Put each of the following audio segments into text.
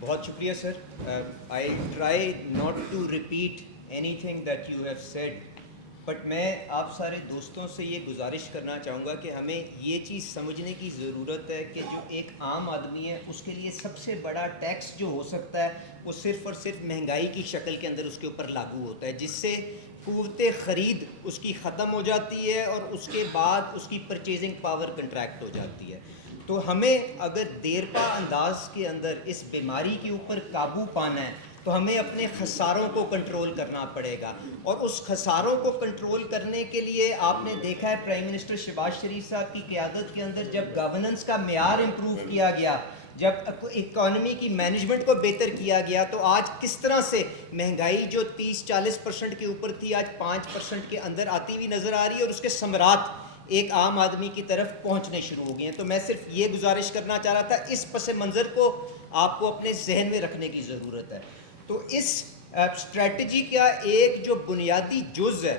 بہت شکریہ sir. I try not to repeat anything that you have said, but میں آپ سارے دوستوں سے یہ گزارش کرنا چاہوں گا کہ ہمیں یہ چیز سمجھنے کی ضرورت ہے کہ جو ایک عام آدمی ہے اس کے لیے سب سے بڑا ٹیکس جو ہو سکتا ہے وہ صرف اور صرف مہنگائی کی شکل کے اندر اس کے اوپر لاگو ہوتا ہے، جس سے قوت خرید اس کی ختم ہو جاتی ہے اور اس کے بعد اس کی پرچیزنگ پاور کنٹریکٹ ہو جاتی ہے. تو ہمیں اگر دیرپا انداز کے اندر اس بیماری کے اوپر قابو پانا ہے تو ہمیں اپنے خساروں کو کنٹرول کرنا پڑے گا، اور اس خساروں کو کنٹرول کرنے کے لیے آپ نے دیکھا ہے پرائم منسٹر شہباز شریف صاحب کی قیادت کے اندر جب گورننس کا معیار امپروو کیا گیا، جب اکانومی کی مینجمنٹ کو بہتر کیا گیا، تو آج کس طرح سے مہنگائی جو 30-40% کے اوپر تھی آج 5% کے اندر آتی ہوئی نظر آ رہی ہے، اور اس کے ثمرات ایک عام آدمی کی طرف پہنچنے شروع ہو گئے ہیں. تو میں صرف یہ گزارش کرنا چاہ رہا تھا، اس پس منظر کو آپ کو اپنے ذہن میں رکھنے کی ضرورت ہے. تو اس اسٹریٹجی کا ایک جو بنیادی جز ہے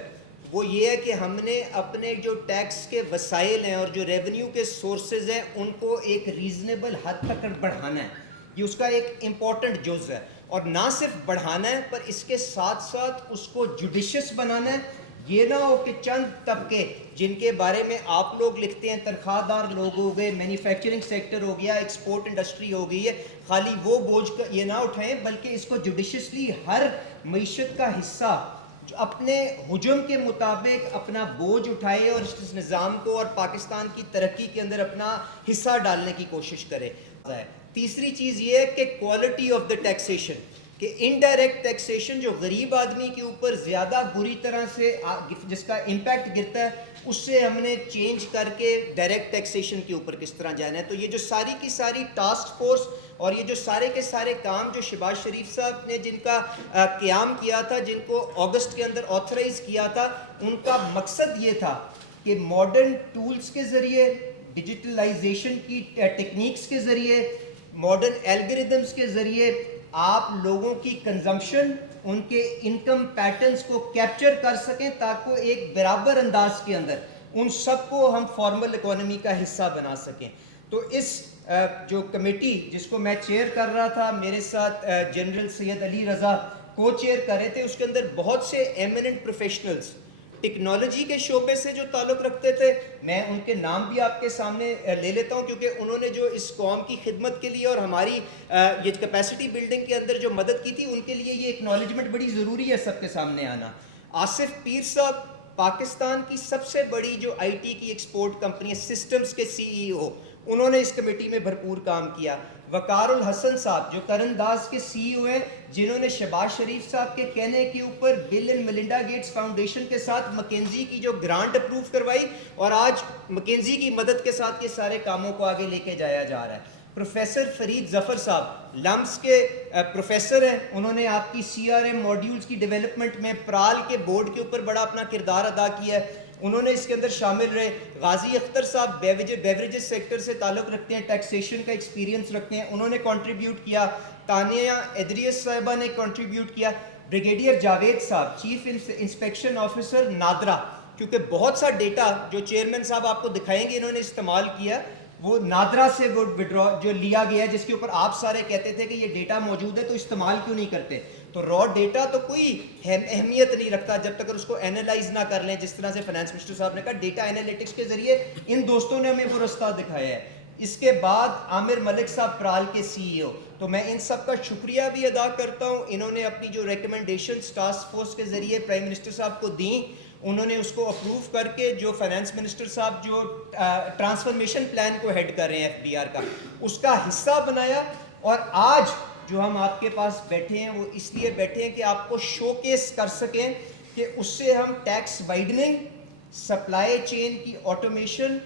وہ یہ ہے کہ ہم نے اپنے جو ٹیکس کے وسائل ہیں اور جو ریونیو کے سورسز ہیں ان کو ایک ریزنیبل حد تک بڑھانا ہے. یہ اس کا ایک امپورٹنٹ جز ہے، اور نہ صرف بڑھانا ہے پر اس کے ساتھ ساتھ اس کو جوڈیشس بنانا ہے. یہ نہ ہو کہ چند طبقے جن کے بارے میں آپ لوگ لکھتے ہیں، تنخواہ دار لوگ ہو گئے، مینوفیکچرنگ سیکٹر ہو گیا، ایکسپورٹ انڈسٹری ہو گئی ہے، خالی وہ بوجھ یہ نہ اٹھائیں بلکہ اس کو جوڈیشسلی ہر معیشت کا حصہ اپنے حجم کے مطابق اپنا بوجھ اٹھائے اور اس نظام کو اور پاکستان کی ترقی کے اندر اپنا حصہ ڈالنے کی کوشش کرے. تیسری چیز یہ ہے کہ کوالٹی آف دا ٹیکسیشن، کہ انڈائریکٹ ٹیکسیشن جو غریب آدمی کے اوپر زیادہ بری طرح سے جس کا امپیکٹ گرتا ہے اس سے ہم نے چینج کر کے ڈائریکٹ ٹیکسیشن کے اوپر کس طرح جانا ہے. تو یہ جو ساری کی ساری ٹاسک فورس اور یہ جو سارے کے سارے کام جو شہباز شریف صاحب نے جن کا قیام کیا تھا، جن کو اگست کے اندر آتھرائز کیا تھا، ان کا مقصد یہ تھا کہ ماڈرن ٹولز کے ذریعے، ڈیجیٹلائزیشن کی ٹیکنیکس کے ذریعے، ماڈرن الگوریدمز کے ذریعے آپ لوگوں کی کنزمپشن، ان کے انکم پیٹرنز کو کیپچر کر سکیں تاکہ ایک برابر انداز کے اندر ان سب کو ہم فارمل اکانومی کا حصہ بنا سکیں. تو اس جو کمیٹی جس کو میں چیئر کر رہا تھا، میرے ساتھ جنرل سید علی رضا کو چیئر کر رہے تھے، اس کے اندر بہت سے ایمیننٹ پروفیشنلز ٹیکنالوجی کے شعبے سے جو تعلق رکھتے تھے. میں ان کے نام بھی آپ کے سامنے لے لیتا ہوں کیونکہ انہوں نے جو اس قوم کی خدمت کے لیے اور ہماری یہ کیپیسٹی بلڈنگ کے اندر جو مدد کی تھی، ان کے لیے یہ ایکنالجمنٹ بڑی ضروری ہے سب کے سامنے آنا. آصف پیر صاحب پاکستان کی سب سے بڑی جو آئی ٹی کی ایکسپورٹ کمپنی سسٹمز کے سی ای او، انہوں نے اس کمیٹی میں بھرپور کام کیا. وقار الحسن صاحب جو کرنداز کے سی ای او ہیں، جنہوں نے شہباز شریف صاحب کے کہنے کے اوپر بل اینڈ میلنڈا گیٹس فاؤنڈیشن کے ساتھ مکینزی کی جو گرانٹ اپروو کروائی، اور آج مکینزی کی مدد کے ساتھ یہ سارے کاموں کو آگے لے کے جایا جا رہا ہے. پروفیسر فرید ظفر صاحب لمس کے پروفیسر ہیں، انہوں نے آپ کی سی آر ایم ماڈیولز کی ڈیولپمنٹ میں پرال کے بورڈ کے اوپر بڑا اپنا کردار ادا کیا ہے، انہوں نے اس کے اندر شامل رہے. غازی اختر صاحب بیوریجز سیکٹر سے تعلق رکھتے ہیں، ٹیکسیشن کا ایکسپیرینس رکھتے ہیں، انہوں نے کنٹریبیوٹ کیا. تانیہ ادریس صاحبہ نے کنٹریبیوٹ کیا. بریگیڈیئر جاوید صاحب چیف انسپیکشن آفیسر نادرا، کیونکہ بہت سا ڈیٹا جو چیئرمین صاحب آپ کو دکھائیں گے انہوں نے استعمال کیا، وہ نادرا سے وہ جو لیا گیا ہے، جس کے اوپر آپ سارے کہتے تھے کہ یہ ڈیٹا موجود ہے تو استعمال کیوں نہیں کرتے. تو را ڈیٹا تو کوئی اہمیت نہیں رکھتا جب تک اس کو اینالائز نہ کر لیں. جس طرح سے فائنانس منسٹر صاحب نے کہا ڈیٹا انالیٹکس کے ذریعے ان دوستوں نے ہمیں وہ رستہ دکھایا ہے. اس کے بعد عامر ملک صاحب پرال کے سی ای او، تو میں ان سب کا شکریہ بھی ادا کرتا ہوں. انہوں نے اپنی جو ریکمنڈیشنز ٹاسک فورس کے ذریعے پرائم منسٹر صاحب کو دیں، انہوں نے اس کو اپروو کر کے جو فائنانس منسٹر صاحب جو ٹرانسفارمیشن پلان کو ہیڈ کر رہے ہیں ایف بی آر کا، اس کا حصہ بنایا. اور آج جو ہم آپ کے پاس بیٹھے ہیں وہ اس لیے بیٹھے ہیں کہ آپ کو شو کیس کر سکیں کہ اس سے ہم ٹیکس وائڈننگ، سپلائی چین کی آٹومیشن،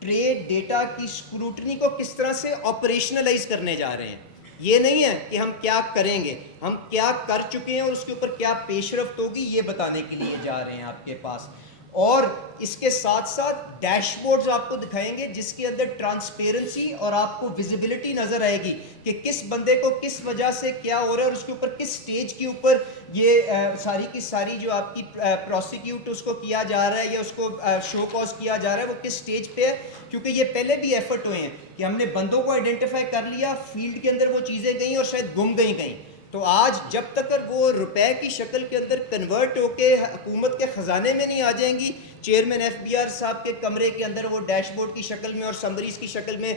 ٹریڈ ڈیٹا کی اسکروٹنی کو کس طرح سے آپریشنلائز کرنے جا رہے ہیں. یہ نہیں ہے کہ ہم کیا کریں گے، ہم کیا کر چکے ہیں اور اس کے اوپر کیا پیش رفت ہوگی، یہ بتانے کے لیے جا رہے ہیں آپ کے پاس. اور اس کے ساتھ ساتھ ڈیش بورڈز آپ کو دکھائیں گے جس کے اندر ٹرانسپیرنسی اور آپ کو ویزیبلٹی نظر آئے گی کہ کس بندے کو کس وجہ سے کیا ہو رہا ہے اور اس کے اوپر کس سٹیج کے اوپر یہ ساری کی ساری جو آپ کی پروسیکیوٹ اس کو کیا جا رہا ہے یا اس کو شو کاز کیا جا رہا ہے وہ کس سٹیج پہ ہے. کیونکہ یہ پہلے بھی ایفرٹ ہوئے ہیں کہ ہم نے بندوں کو آئیڈینٹیفائی کر لیا, فیلڈ کے اندر وہ چیزیں گئیں اور شاید گم گئیں. تو آج جب تک وہ روپے کی شکل کے اندر کنورٹ ہو کے حکومت کے خزانے میں نہیں آ جائیں گی, چیئرمین ایف بی آر صاحب کے کمرے کے اندر وہ ڈیش بورڈ کی شکل میں اور سمریز کی شکل میں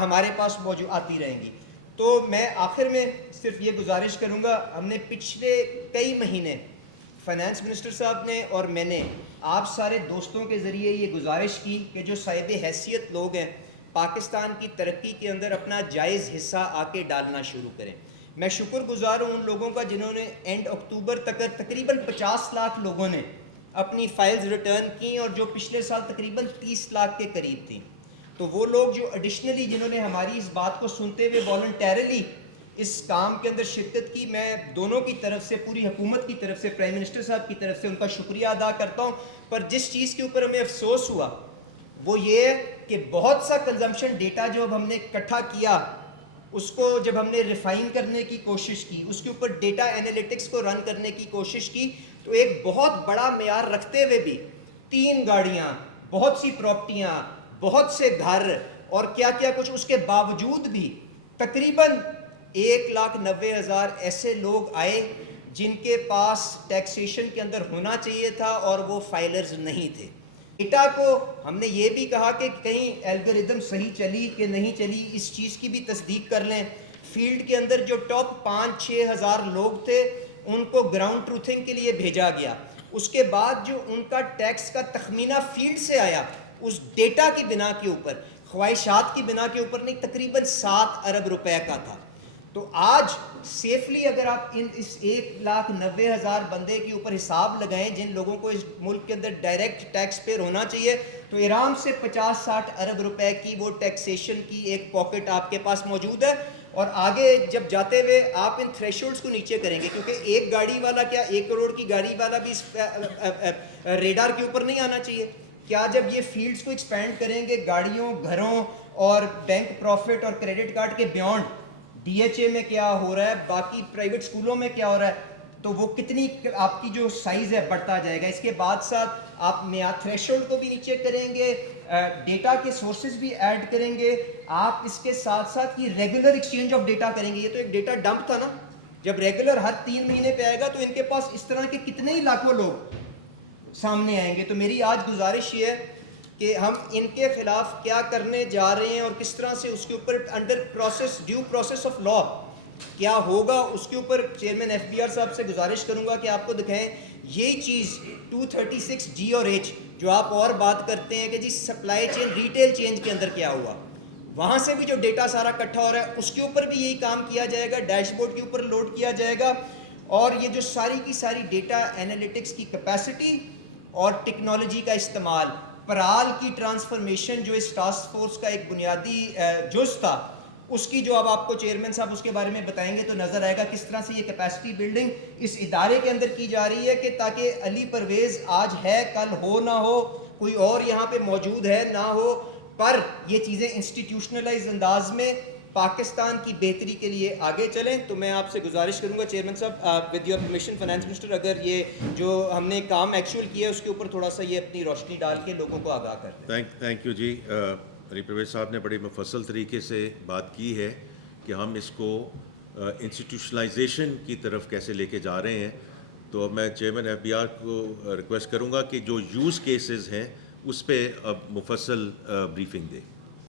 ہمارے پاس موجود آتی رہیں گی. تو میں آخر میں صرف یہ گزارش کروں گا, ہم نے پچھلے کئی مہینے فائنانس منسٹر صاحب نے اور میں نے آپ سارے دوستوں کے ذریعے یہ گزارش کی کہ جو صاحب حیثیت لوگ ہیں پاکستان کی ترقی کے اندر اپنا جائز حصہ آ کے ڈالنا شروع کریں. میں شکر گزار ہوں ان لوگوں کا جنہوں نے اینڈ اکتوبر تک تقریباً 50 لاکھ لوگوں نے اپنی فائلز ریٹرن کی اور جو پچھلے سال تقریباً 30 لاکھ کے قریب تھیں. تو وہ لوگ جو ایڈیشنلی جنہوں نے ہماری اس بات کو سنتے ہوئے والنٹیرلی اس کام کے اندر شرکت کی, میں دونوں کی طرف سے, پوری حکومت کی طرف سے, پرائم منسٹر صاحب کی طرف سے ان کا شکریہ ادا کرتا ہوں. پر جس چیز کے اوپر ہمیں افسوس ہوا وہ یہ ہے کہ بہت سا کنزمپشن ڈیٹا جو اب ہم نے اکٹھا کیا اس کو جب ہم نے ریفائن کرنے کی کوشش کی, اس کے اوپر ڈیٹا انالیٹکس کو رن کرنے کی کوشش کی, تو ایک بہت بڑا معیار رکھتے ہوئے بھی 3 گاڑیاں, بہت سی پراپرٹیاں, بہت سے گھر اور کیا کیا کچھ, اس کے باوجود بھی تقریباً 1,90,000 ایسے لوگ آئے جن کے پاس ٹیکسیشن کے اندر ہونا چاہیے تھا اور وہ فائلرز نہیں تھے. ڈیٹا کو ہم نے یہ بھی کہا کہ کہیں الگوریدم صحیح چلی کہ نہیں چلی, اس چیز کی بھی تصدیق کر لیں. فیلڈ کے اندر جو ٹاپ 5-6 ہزار لوگ تھے ان کو گراؤنڈ ٹروتھنگ کے لیے بھیجا گیا. اس کے بعد جو ان کا ٹیکس کا تخمینہ فیلڈ سے آیا اس ڈیٹا کی بنا کے اوپر, خواہشات کی بنا کے اوپر نہیں, تقریباً 7 ارب روپے کا تھا. تو آج سیفلی اگر آپ اس 1,90,000 بندے کے اوپر حساب لگائیں جن لوگوں کو اس ملک کے اندر ڈائریکٹ ٹیکس پیئر ہونا چاہیے, تو آرام سے 50-60 ارب روپے کی وہ ٹیکسیشن کی ایک پاکٹ آپ کے پاس موجود ہے. اور آگے جب جاتے ہوئے آپ ان تھریشولڈز کو نیچے کریں گے, کیونکہ ایک گاڑی والا کیا 1 کروڑ کی گاڑی والا بھی اس ریڈار کے اوپر نہیں آنا چاہیے. کیا جب یہ فیلڈز کو ایکسپینڈ کریں گے گاڑیوں, گھروں اور بینک پروفٹ اور کریڈٹ کارڈ کے بیونڈ, ڈی ایچ اے میں کیا ہو رہا ہے, باقی پرائیویٹ اسکولوں میں کیا ہو رہا ہے, تو وہ کتنی آپ کی جو سائز ہے بڑھتا جائے گا. اس کے بعد ساتھ آپ معیار تھریشولڈ کو بھی نیچے کریں گے, ڈیٹا کے سورسز بھی ایڈ کریں گے, آپ اس کے ساتھ ساتھ یہ ریگولر ایکسچینج آف ڈیٹا کریں گے. یہ تو ایک ڈیٹا ڈمپ تھا نا, جب ریگولر ہر 3 مہینے پہ آئے گا تو ان کے پاس اس طرح کے کتنے ہی لاکھوں لوگ سامنے آئیں گے. تو میری آج گزارش یہ ہے کہ ہم ان کے خلاف کیا کرنے جا رہے ہیں اور کس طرح سے اس کے اوپر under process, due process of law کیا ہوگا, اس کے اوپر چیئرمین ایف بی آر صاحب سے گزارش کروں گا کہ آپ کو دکھائیں یہی چیز 236 اور H جو آپ اور بات کرتے ہیں کہ جی سپلائی چین ریٹیل چینج کے اندر کیا ہوا, وہاں سے بھی جو ڈیٹا سارا اکٹھا ہو رہا ہے اس کے اوپر بھی یہی کام کیا جائے گا, ڈیش بورڈ کے اوپر لوڈ کیا جائے گا. اور یہ جو ساری کی ساری ڈیٹا انالیٹکس کی کیپیسٹی اور ٹیکنالوجی کا استعمال, پرال کی ٹرانسفارمیشن جو اس ٹاسک فورس کا ایک بنیادی جز تھا, اس کی جو اب آپ کو چیئرمین صاحب اس کے بارے میں بتائیں گے تو نظر آئے گا کس طرح سے یہ کیپیسٹی بلڈنگ اس ادارے کے اندر کی جا رہی ہے کہ تاکہ علی پرویز آج ہے کل ہو نہ ہو, کوئی اور یہاں پہ موجود ہے نہ ہو, پر یہ چیزیں انسٹیٹیوشنلائز انداز میں پاکستان کی بہتری کے لیے آگے چلیں. تو میں آپ سے گزارش کروں گا چیئرمین صاحب with your permission finance minister, اگر یہ جو ہم نے کام ایکچوئل کیا ہے اس کے اوپر تھوڑا سا یہ اپنی روشنی ڈال کے لوگوں کو آگاہ کر دیں. تھینک یو جی. علی پرویز صاحب نے بڑی مفصل طریقے سے بات کی ہے کہ ہم اس کو انسٹیٹیوشنلائزیشن کی طرف کیسے لے کے جا رہے ہیں. تو میں چیئرمین ایف بی آر کو ریکویسٹ کروں گا کہ جو یوز کیسز ہیں اس پہ اب مفصل بریفنگ دے.